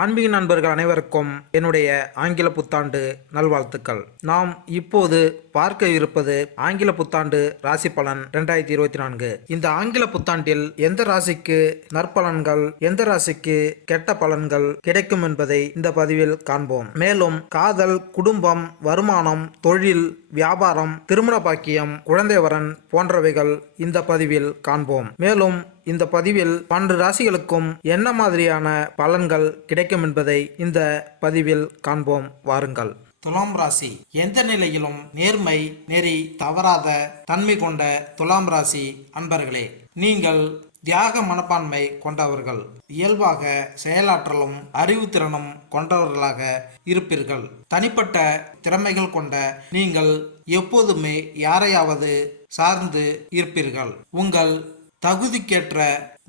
ஆன்மீக நண்பர்கள் அனைவருக்கும் என்னுடைய ஆங்கில புத்தாண்டு நல்வாழ்த்துக்கள். நாம் இப்போது பார்க்க இருப்பது ஆங்கில புத்தாண்டு ராசி பலன் 2024. இந்த ஆங்கில புத்தாண்டில் எந்த ராசிக்கு நற்பலன்கள், எந்த ராசிக்கு கெட்ட பலன்கள் கிடைக்கும் என்பதை இந்த பதிவில் காண்போம். மேலும் காதல், குடும்பம், வருமானம், தொழில், வியாபாரம், திருமண பாக்கியம், குழந்தை வரன் போன்றவைகள் இந்த பதிவில் காண்போம். மேலும் இந்த பதிவில் 12 ராசிகளுக்கும் என்ன மாதிரியான பலன்கள் கிடைக்கும் என்பதை இந்த பதிவில் காண்போம். வாருங்கள். துலாம் ராசி. எந்த நிலையிலும் நேர்மை, நெறி தவறாத தன்மை கொண்ட துலாம் ராசி அன்பர்களே, நீங்கள் தியாக மனப்பான்மை கொண்டவர்கள். இயல்பாக செயலாற்றலும் அறிவுத்திறனும் கொண்டவர்களாக இருப்பீர்கள். தனிப்பட்ட திறமைகள் கொண்ட நீங்கள் எப்போதுமே யாரையாவது சார்ந்து இருப்பீர்கள். உங்கள் தகுதிக்கேற்ற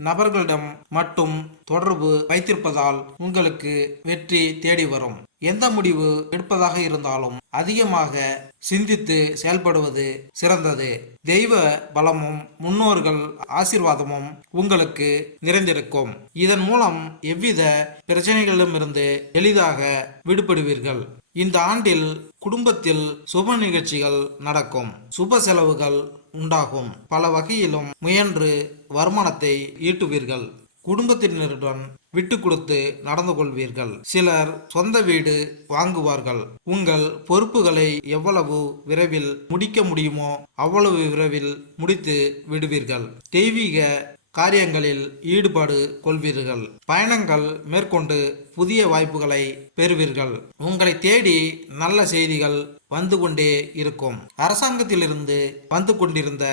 நபர்களிடம் மட்டும் தொடர்பு வைத்திருப்பதால் உங்களுக்கு வெற்றி தேடி வரும். எந்த முடிவு எடுப்பதாக இருந்தாலும் அதிகமாக சிந்தித்து செயல்படுவது சிறந்தது. தெய்வ பலமும் முன்னோர்கள் ஆசீர்வாதமும் உங்களுக்கு நிறைந்திருக்கும். இதன் மூலம் எவ்வித பிரச்சனைகளிலுமிருந்து எளிதாக விடுபடுவீர்கள். இந்த ஆண்டில் குடும்பத்தில் சுப நிகழ்ச்சிகள் நடக்கும். சுப செலவுகள் உண்டாகும். பல வகையிலும் முயன்று வருமானத்தை ஈட்டுவீர்கள். குடும்பத்தினருடன் விட்டு கொடுத்து நடந்து கொள்வீர்கள். சிலர் சொந்த வீடு வாங்குவார்கள். உங்கள் பொறுப்புகளை எவ்வளவு விரைவில் முடிக்க முடியுமோ அவ்வளவு விரைவில் முடித்து விடுவீர்கள். தெய்வீக காரியங்களில் ஈடுபாடு கொள்வீர்கள். பயணங்கள் மேற்கொண்டு புதிய வாய்ப்புகளை பெறுவீர்கள். உங்களை தேடி நல்ல செய்திகள் வந்து கொண்டே இருக்கும். அரசாங்கத்திலிருந்து வந்து கொண்டிருந்த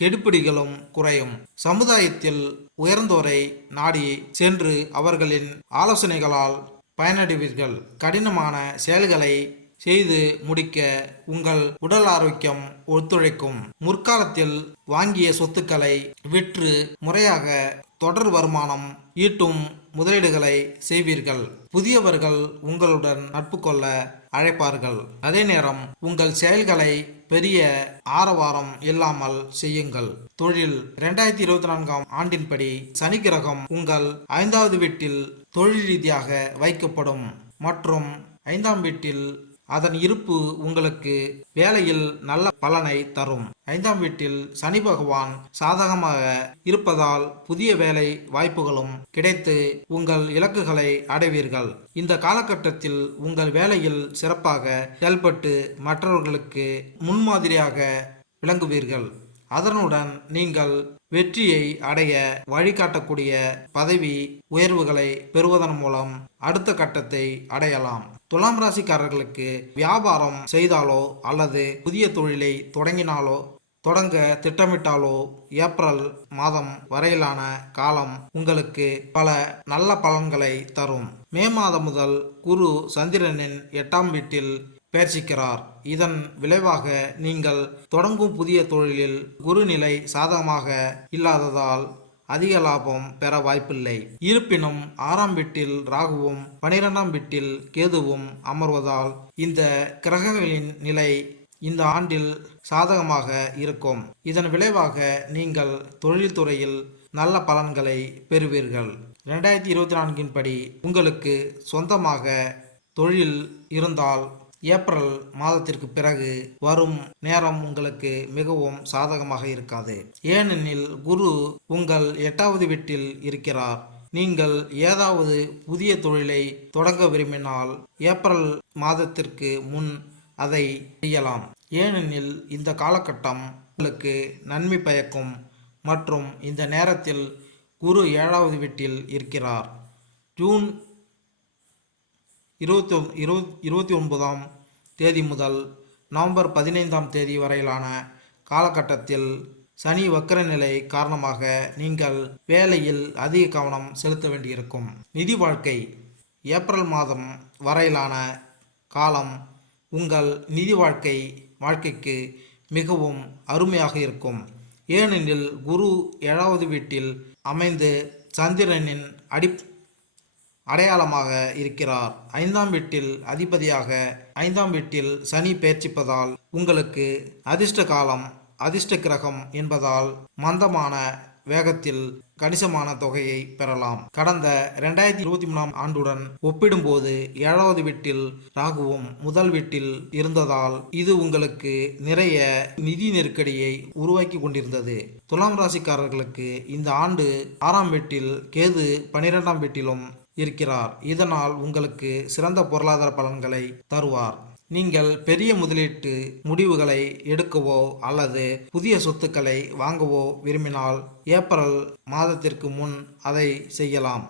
கெடுபிடிகளும் குறையும். சமுதாயத்தில் உயர்ந்தோரை நாடி சென்று அவர்களின் ஆலோசனைகளால் பயனடைவீர்கள். கடினமான செயல்களை செய்து முடிக்க உங்கள் உடல் ஆரோக்கியம் ஒத்துழைக்கும். முற்காலத்தில் வாங்கிய சொத்துக்களை விற்று முறையாக தொடர் வருமானம் ஈட்டும் முதலீடுகளை செய்வீர்கள். புதியவர்கள் உங்களுடன் நட்பு கொள்ள அழைப்பார்கள். அதே நேரம் உங்கள் செயல்களை பெரிய ஆரவாரம் இல்லாமல் செய்யுங்கள். தொழில். 2024 ஆண்டின்படி சனி கிரகம் உங்கள் 5வது வீட்டில் தொழில் ரீதியாக வைக்கப்படும் மற்றும் 5ஆம் வீட்டில் அதன் இருப்பு உங்களுக்கு வேலையில் நல்ல பலனை தரும். 5ஆம் வீட்டில் சனி பகவான் சாதகமாக இருப்பதால் புதிய வேலை வாய்ப்புகளும் கிடைத்து உங்கள் இலக்குகளை அடைவீர்கள். இந்த காலகட்டத்தில் உங்கள் வேலையில் சிறப்பாக செயல்பட்டு மற்றவர்களுக்கு முன்மாதிரியாக விளங்குவீர்கள். அதனுடன் நீங்கள் வெற்றியை அடைய வழிகாட்டக்கூடிய பதவி உயர்வுகளை பெறுவதன் மூலம் அடுத்த கட்டத்தை அடையலாம். துலாம் ராசிக்காரர்களுக்கு வியாபாரம் செய்தாலோ அல்லது புதிய தொழிலை தொடங்க திட்டமிட்டாலோ ஏப்ரல் மாதம் வரையிலான காலம் உங்களுக்கு பல நல்ல பலன்களை தரும். மே மாதம் முதல் குரு சந்திரனின் 8ஆம் வீட்டில் பயிற்சிக்கிறார். இதன் விளைவாக நீங்கள் தொடங்கும் புதிய தொழிலில் குரு நிலை சாதகமாக இல்லாததால் அதிக லாபம் பெற வாய்ப்பில்லை. இருப்பினும் 6ஆம் வீட்டில் ராகுவும் 12ஆம் வீட்டில் கேதுவும் அமர்வதால் இந்த கிரகங்களின் நிலை இந்த ஆண்டில் சாதகமாக இருக்கும். இதன் விளைவாக நீங்கள் தொழில்துறையில் நல்ல பலன்களை பெறுவீர்கள். 2024 படி உங்களுக்கு சொந்தமாக தொழில் இருந்தால் ஏப்ரல் மாதத்திற்கு பிறகு வரும் நேரம் உங்களுக்கு மிகவும் சாதகமாக இருக்காது. ஏனெனில் குரு உங்கள் 8வது வீட்டில் இருக்கிறார். நீங்கள் ஏதாவது புதிய தொழிலை தொடங்க விரும்பினால் ஏப்ரல் மாதத்திற்கு முன் அதை செய்யலாம். ஏனெனில் இந்த காலகட்டம் உங்களுக்கு நன்மை பயக்கும் மற்றும் இந்த நேரத்தில் குரு 7வது வீட்டில் இருக்கிறார். ஜூன் 29ஆம் தேதி முதல் நவம்பர் 15ஆம் தேதி வரையிலான காலகட்டத்தில் சனி வக்கர நிலை காரணமாக நீங்கள் வேலையில் அதிக கவனம் செலுத்த வேண்டியிருக்கும். நிதி வாழ்க்கை. ஏப்ரல் மாதம் வரையிலான காலம் உங்கள் நிதி வாழ்க்கைக்கு மிகவும் அருமையாக இருக்கும். ஏனெனில் குரு 7வது வீட்டில் அமைந்து சந்திரனின் அடையாளமாக இருக்கிறார். 5ஆம் வீட்டில் அதிபதியாக 5ஆம் வீட்டில் சனி பெயர்ச்சிப்பதால் உங்களுக்கு அதிர்ஷ்ட காலம் அதிர்ஷ்ட கிரகம் என்பதால் மந்தமான வேகத்தில் கணிசமான தொகையை பெறலாம். கடந்த 2023ஆம் ஆண்டுடன் ஒப்பிடும்போது 7வது வீட்டில் ராகுவும் முதல் வீட்டில் இருந்ததால் இது உங்களுக்கு நிறைய நிதி நெருக்கடியை உருவாக்கி கொண்டிருந்தது. துலாம் ராசிக்காரர்களுக்கு இந்த ஆண்டு 6ஆம் வீட்டில் கேது 12ஆம் வீட்டிலும் இருக்கிறார். இதனால் உங்களுக்கு சிறந்த பொருளாதார பலன்களை தருவார். நீங்கள் பெரிய முதலீட்டு முடிவுகளை எடுக்கவோ அல்லது புதிய சொத்துக்களை வாங்கவோ விரும்பினால் ஏப்ரல் மாதத்திற்கு முன் அதை செய்யலாம்.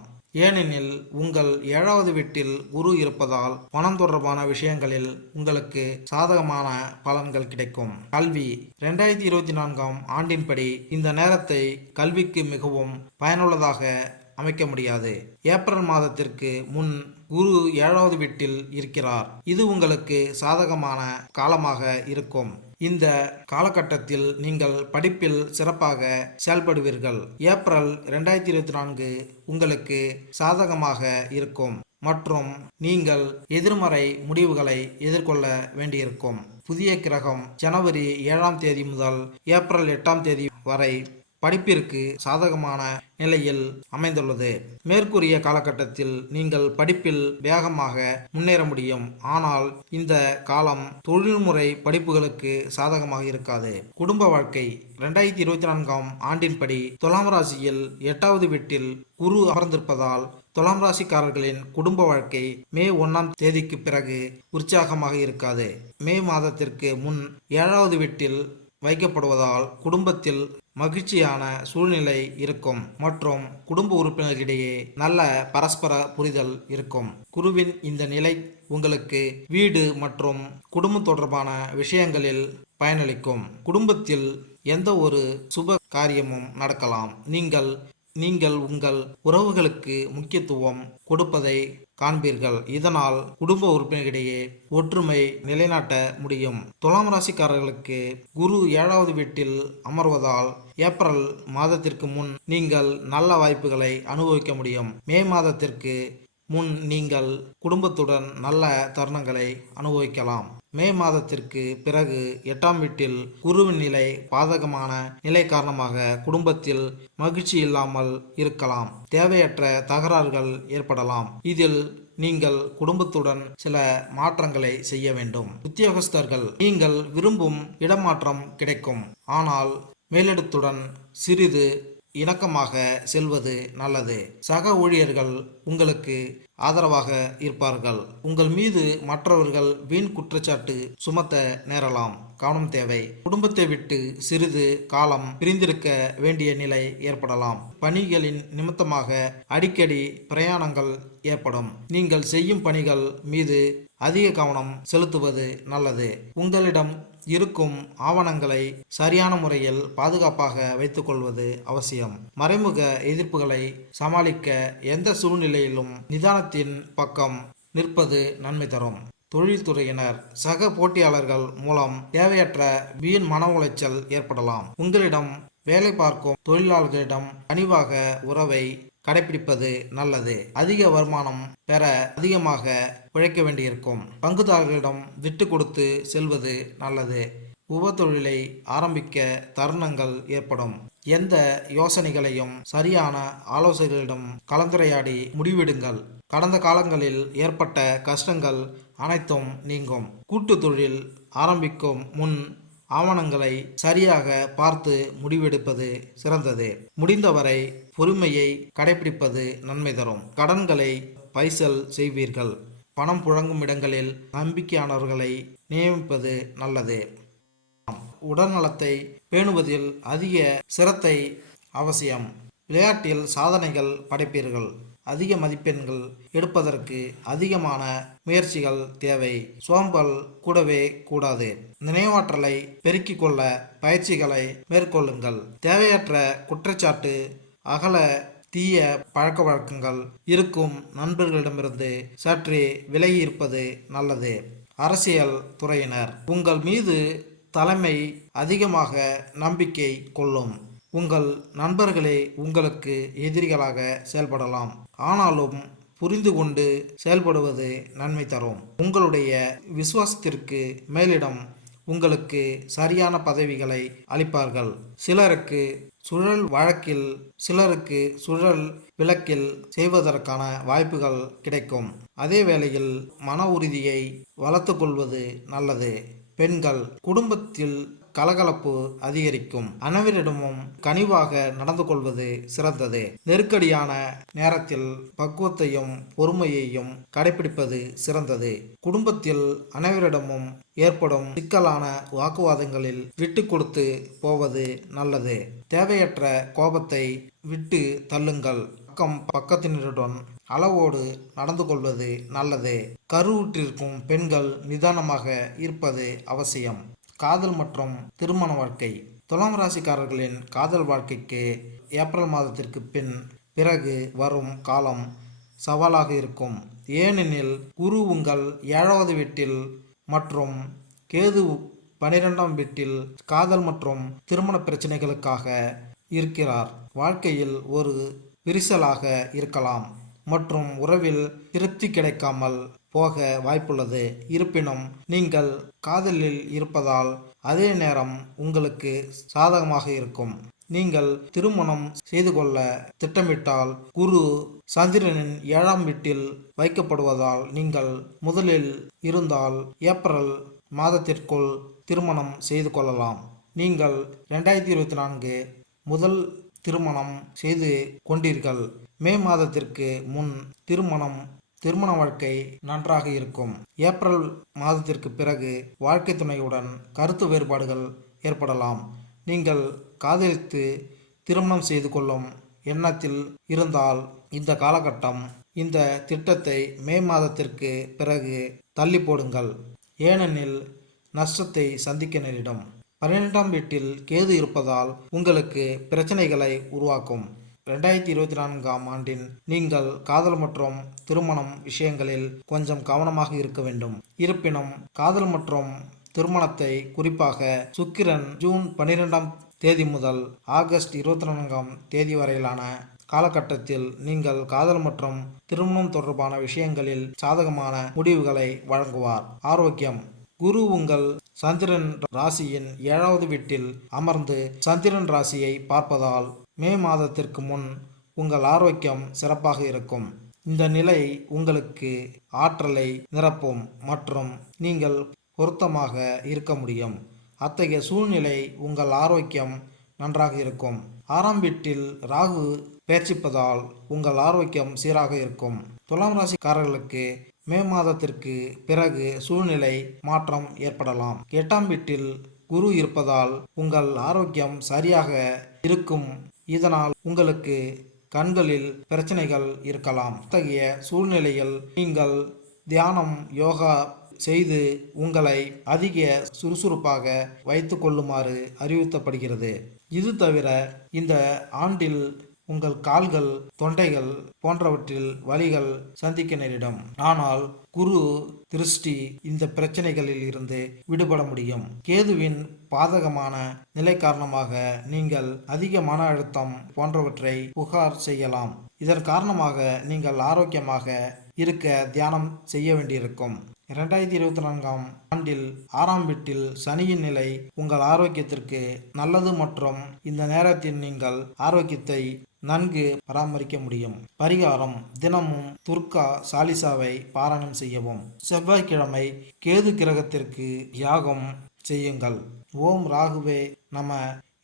ஏனெனில் உங்கள் 7வது வீட்டில் குரு இருப்பதால் பணம் தொடர்பான விஷயங்களில் உங்களுக்கு சாதகமான பலன்கள் கிடைக்கும். கல்வி 2024ஆம் ஆண்டின்படி இந்த நேரத்தை கல்விக்கு மிகவும் பயனுள்ளதாக அமைக்க முடியாது. ஏப்ரல் மாதத்திற்கு முன் குரு 7வது வீட்டில் இருக்கிறார். இது உங்களுக்கு சாதகமான காலமாக இருக்கும். இந்த காலகட்டத்தில் நீங்கள் படிப்பில் சிறப்பாக செயல்படுவீர்கள். ஏப்ரல் 2024 உங்களுக்கு சாதகமாக இருக்கும் மற்றும் நீங்கள் எதிர்மறை முடிவுகளை எதிர்கொள்ள வேண்டியிருக்கும். புதிய கிரகம் ஜனவரி 7ஆம் தேதி முதல் ஏப்ரல் 8ஆம் தேதி வரை படிப்பிற்கு சாதகமான நிலையில் அமைந்துள்ளது. மேற்கூறிய காலகட்டத்தில் நீங்கள் படிப்பில் வேகமாக முன்னேற முடியும். ஆனால் இந்த காலம் தொழில்முறை படிப்புகளுக்கு சாதகமாக இருக்காது. குடும்ப வாழ்க்கை 2024ஆம் ஆண்டின்படி துலாம் ராசியில் 8வது வீட்டில் குரு அமர்ந்திருப்பதால் துலாம் ராசிக்காரர்களின் குடும்ப வாழ்க்கை மே 1ஆம் தேதிக்கு பிறகு உற்சாகமாக இருக்காது. மே மாதத்திற்கு முன் 7வது வீட்டில் வைக்கப்படுவதால் குடும்பத்தில் மகிழ்ச்சியான சூழ்நிலை இருக்கும் மற்றும் குடும்ப உறுப்பினர்களிடையே நல்ல பரஸ்பர புரிதல் இருக்கும். குருவின் இந்த நிலை உங்களுக்கு வீடு மற்றும் குடும்பம் தொடர்பான விஷயங்களில் பயனளிக்கும். குடும்பத்தில் எந்த ஒரு சுப காரியமும் நடக்கலாம். நீங்கள் உங்கள் உறவுகளுக்கு முக்கியத்துவம் கொடுப்பதை காண்பீர்கள். இதனால் குடும்ப உறுப்பினர்களிடையே ஒற்றுமை நிலைநாட்ட முடியும். துலாம் ராசிக்காரர்களுக்கு குரு 7வது வீட்டில் அமர்வதால் ஏப்ரல் மாதத்திற்கு முன் நீங்கள் நல்ல வாய்ப்புகளை அனுபவிக்க முடியும். மே மாதத்திற்கு முன் நீங்கள் குடும்பத்துடன் நல்ல தருணங்களை அனுபவிக்கலாம். மே மாதத்திற்கு பிறகு 8ஆம் வீட்டில் குருவின் நிலை பாதகமான நிலை காரணமாக குடும்பத்தில் மகிழ்ச்சி இல்லாமல் இருக்கலாம். தேவையற்ற தகராறுகள் ஏற்படலாம். இதில் நீங்கள் குடும்பத்துடன் சில மாற்றங்களை செய்ய வேண்டும். உத்தியோகஸ்தர்கள் நீங்கள் விரும்பும் இடமாற்றம் கிடைக்கும். ஆனால் மேலிடத்துடன் சிறிது இணக்கமாக செல்வது நல்லது. சக ஊழியர்கள் உங்களுக்கு ஆதரவாக இருப்பார்கள். உங்கள் மீது மற்றவர்கள் வீண் குற்றச்சாட்டு சுமத்த நேரலாம். கவனம் தேவை. குடும்பத்தை விட்டு சிறிது காலம் பிரிந்திருக்க வேண்டிய நிலை ஏற்படலாம். பணிகளின் நிமித்தமாக அடிக்கடி பிரயாணங்கள் ஏற்படும். நீங்கள் செய்யும் பணிகள் மீது அதிக கவனம் செலுத்துவது நல்லது. உங்களிடம் இருக்கும் ஆவணங்களை சரியான முறையில் பாதுகாப்பாக வைத்துக் கொள்வது அவசியம். மறைமுக எதிர்ப்புகளை சமாளிக்க எந்த சூழ்நிலையிலும் நிதானத்தின் பக்கம் நிற்பது நன்மை தரும். தொழில்துறையினர் சக போட்டியாளர்கள் மூலம் தேவையற்ற வீண் மன உளைச்சல் ஏற்படலாம். உங்களிடம் வேலை பார்க்கும் தொழிலாளர்களிடம் கனிவாக உறவை கடைபிடிப்பது நல்லது. அதிக வருமானம் பெற அதிகமாக உழைக்க வேண்டியிருக்கும். பங்குதாரர்களிடம் விட்டு கொடுத்து செல்வது நல்லது. உப தொழிலை ஆரம்பிக்க தருணங்கள் ஏற்படும். எந்த யோசனைகளையும் சரியான ஆலோசகர்களிடம் கலந்துரையாடி முடிவெடுங்கள். கடந்த காலங்களில் ஏற்பட்ட கஷ்டங்கள் அனைத்தும் நீங்கும். கூட்டு தொழில் ஆரம்பிக்கும் முன் ஆவணங்களை சரியாக பார்த்து முடிவெடுப்பது சிறந்தது. முடிந்தவரை பொறுமையை கடைபிடிப்பது நன்மை தரும். கடன்களை பைசல் செய்வீர்கள். பணம் புழங்கும் இடங்களில் நம்பிக்கையானவர்களை நியமிப்பது நல்லது. உடல்நலத்தை பேணுவதில் அதிக சிரத்தை அவசியம். விளையாட்டில் சாதனைகள் படைப்பீர்கள். அதிக மதிப்பெண்கள் எடுப்பதற்கு அதிகமான முயற்சிகள் தேவை. சோம்பல் கூடவே கூடாது. நினைவாற்றலை பெருக்கிக் கொள்ள பயிற்சிகளை மேற்கொள்ளுங்கள். தேவையற்ற குற்றச்சாட்டு அகல தீய பழக்க வழக்கங்கள் இருக்கும் நண்பர்களிடமிருந்து சற்றே விலகி இருப்பது நல்லது. அரசியல் துறையினர் உங்கள் மீது தலைமை அதிகமாக நம்பிக்கை கொள்ளும். உங்கள் நண்பர்களே உங்களுக்கு எதிரிகளாக செயல்படலாம். ஆனாலும் புரிந்து கொண்டு செயல்படுவது நன்மை தரும். உங்களுடைய விசுவாசத்திற்கு மேலிடம் உங்களுக்கு சரியான பதவிகளை அளிப்பார்கள். சிலருக்கு சுழல் வழக்கில், சிலருக்கு சுழல் விளக்கில் செய்வதற்கான வாய்ப்புகள் கிடைக்கும். அதே வேளையில் மன உறுதியை வளர்த்து கொள்வது நல்லது. பெண்கள், குடும்பத்தில் கலகலப்பு அதிகரிக்கும். அனைவரிடமும் கனிவாக நடந்து கொள்வது சிறந்தது. நெருக்கடியான நேரத்தில் பக்குவத்தையும் பொறுமையையும் கடைபிடிப்பது சிறந்தது. குடும்பத்தில் அனைவரிடமும் ஏற்படும் சிக்கலான வாக்குவாதங்களில் விட்டு கொடுத்து போவது நல்லது. தேவையற்ற கோபத்தை விட்டு தள்ளுங்கள். பக்கத்தினருடன் அளவோடு நடந்து கொள்வது நல்லது. கருவுற்றிருக்கும் பெண்கள் நிதானமாக இருப்பது அவசியம். காதல் மற்றும் திருமண வாழ்க்கை. துலாம் ராசிக்காரர்களின் காதல் வாழ்க்கைக்கு ஏப்ரல் மாதத்திற்கு பிறகு வரும் காலம் சவாலாக இருக்கும். ஏனெனில் குரு உங்கள் 7வது வீட்டில் மற்றும் கேது 12ஆம் வீட்டில் காதல் மற்றும் திருமண பிரச்சனைகளுக்காக இருக்கிறார். வாழ்க்கையில் ஒரு விரிசலாக இருக்கலாம் மற்றும் உறவில் திருப்தி கிடைக்காமல் போக வாய்ப்புள்ளது. இருப்பினும் நீங்கள் காதலில் இருப்பதால் அதே நேரம் உங்களுக்கு சாதகமாக இருக்கும். நீங்கள் திருமணம் செய்து கொள்ள திட்டமிட்டால் குரு சந்திரனின் 7ஆம் வீட்டில் வைக்கப்படுவதால் நீங்கள் முதலில் இருந்தால் ஏப்ரல் மாதத்திற்குள் திருமணம் செய்து கொள்ளலாம். நீங்கள் 2024 முதல் திருமணம் செய்து கொண்டீர்கள். மே மாதத்திற்கு முன் திருமண வாழ்க்கை நன்றாக இருக்கும். ஏப்ரல் மாதத்திற்கு பிறகு வாழ்க்கை துணையுடன் கருத்து வேறுபாடுகள் ஏற்படலாம். நீங்கள் காதலித்து திருமணம் செய்து கொள்ளும் எண்ணத்தில் இருந்தால் இந்த காலகட்டம் இந்த திட்டத்தை மே மாதத்திற்கு பிறகு தள்ளி போடுங்கள். ஏனெனில் நஷ்டத்தை சந்திக்க நேரிடும். 12ஆம் வீட்டில் கேது இருப்பதால் உங்களுக்கு பிரச்சனைகளை உருவாக்கும். 2024ஆம் ஆண்டின் நீங்கள் காதல் மற்றும் திருமணம் விஷயங்களில் கொஞ்சம் கவனமாக இருக்க வேண்டும். இருப்பினும் காதல் மற்றும் திருமணத்தை குறிப்பாக சுக்கிரன் ஜூன் 12ஆம் தேதி முதல் ஆகஸ்ட் 24ஆம் தேதி வரையிலான காலகட்டத்தில் நீங்கள் காதல் மற்றும் திருமணம் தொடர்பான விஷயங்களில் சாதகமான முடிவுகளை வழங்குவார். ஆரோக்கியம். குரு உங்கள் சந்திரன் ராசியின் 7வது வீட்டில் அமர்ந்து சந்திரன் ராசியை பார்ப்பதால் மே மாதத்திற்கு முன் உங்கள் ஆரோக்கியம் சிறப்பாக இருக்கும். இந்த நிலை உங்களுக்கு ஆற்றலை நிரப்பும் மற்றும் நீங்கள் பொருத்தமாக இருக்க முடியும். அத்தகைய சூழ்நிலை உங்கள் ஆரோக்கியம் நன்றாக இருக்கும். 6ஆம் வீட்டில் ராகு பெயர்ச்சிப்பதால் உங்கள் ஆரோக்கியம் சீராக இருக்கும். துலாம் ராசிக்காரர்களுக்கு மே மாதத்திற்கு பிறகு சூழ்நிலை மாற்றம் ஏற்படலாம். 8ஆம் வீட்டில் குரு இருப்பதால் உங்கள் ஆரோக்கியம் சரியாக இருக்கும். இதனால் உங்களுக்கு கண்களில் பிரச்சனைகள் இருக்கலாம். அத்தகைய சூழ்நிலையில் நீங்கள் தியானம், யோகா செய்து உங்களை அதிக சுறுசுறுப்பாக வைத்து கொள்ளுமாறு அறிவுறுத்தப்படுகிறது. இது தவிர இந்த ஆண்டில் உங்கள் கால்கள், தொண்டைகள் போன்றவற்றில் வலிகள் சந்திக்க நேரிடும். ஆனால் குரு திருஷ்டி இந்த பிரச்சனைகளில் இருந்து விடுபட முடியும். கேதுவின் பாதகமான நிலை காரணமாக நீங்கள் அதிக மன அழுத்தம் போன்றவற்றை புகார் செய்யலாம். இதன் காரணமாக நீங்கள் ஆரோக்கியமாக இருக்க தியானம் செய்ய வேண்டியிருக்கும். 2024ஆம் ஆண்டில் 6ஆம் வீட்டில் சனியின் நிலை உங்கள் ஆரோக்கியத்திற்கு நல்லது மற்றும் இந்த நேரத்தில் நீங்கள் ஆரோக்கியத்தை நன்கு பராமரிக்க முடியும். பரிகாரம். தினமும் துர்கா சாலிசாவை பாராயணம் செய்யவும். செவ்வாய்க்கிழமை கேது கிரகத்திற்கு யாகம் செய்யுங்கள். ஓம் ராகுவே நம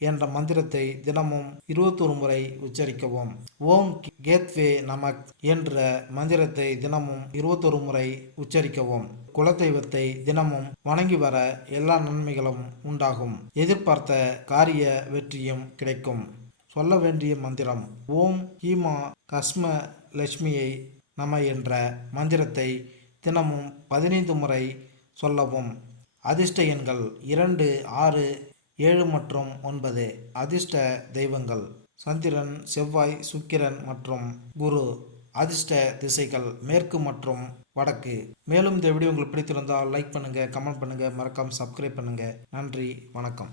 என்ற மந்திரத்தை தினமும் 21 முறை உச்சரிக்கவும். ஓம் கேத்வே நமக் என்ற மந்திரத்தை தினமும் 21 முறை உச்சரிக்கவும். குலதெய்வத்தை தினமும் வணங்கி வர எல்லா நன்மைகளும் உண்டாகும். எதிர்பார்த்த காரிய வெற்றியும் கிடைக்கும். சொல்ல வேண்டிய மந்திரம். ஓம் ஹீமா கஸ்ம லட்சுமியை நம என்ற மந்திரத்தை தினமும் 15 முறை சொல்லவும். அதிர்ஷ்ட எண்கள் 2, 6, 7 மற்றும் 9. அதிர்ஷ்ட தெய்வங்கள் சந்திரன், செவ்வாய், சுக்கிரன் மற்றும் குரு. அதிர்ஷ்ட திசைகள் மேற்கு மற்றும் வடக்கு. மேலும் இந்த வீடியோ உங்களுக்கு பிடித்திருந்தால் லைக் பண்ணுங்க, கமெண்ட் பண்ணுங்க, மறக்காம சப்ஸ்கிரைப் பண்ணுங்க. நன்றி, வணக்கம்.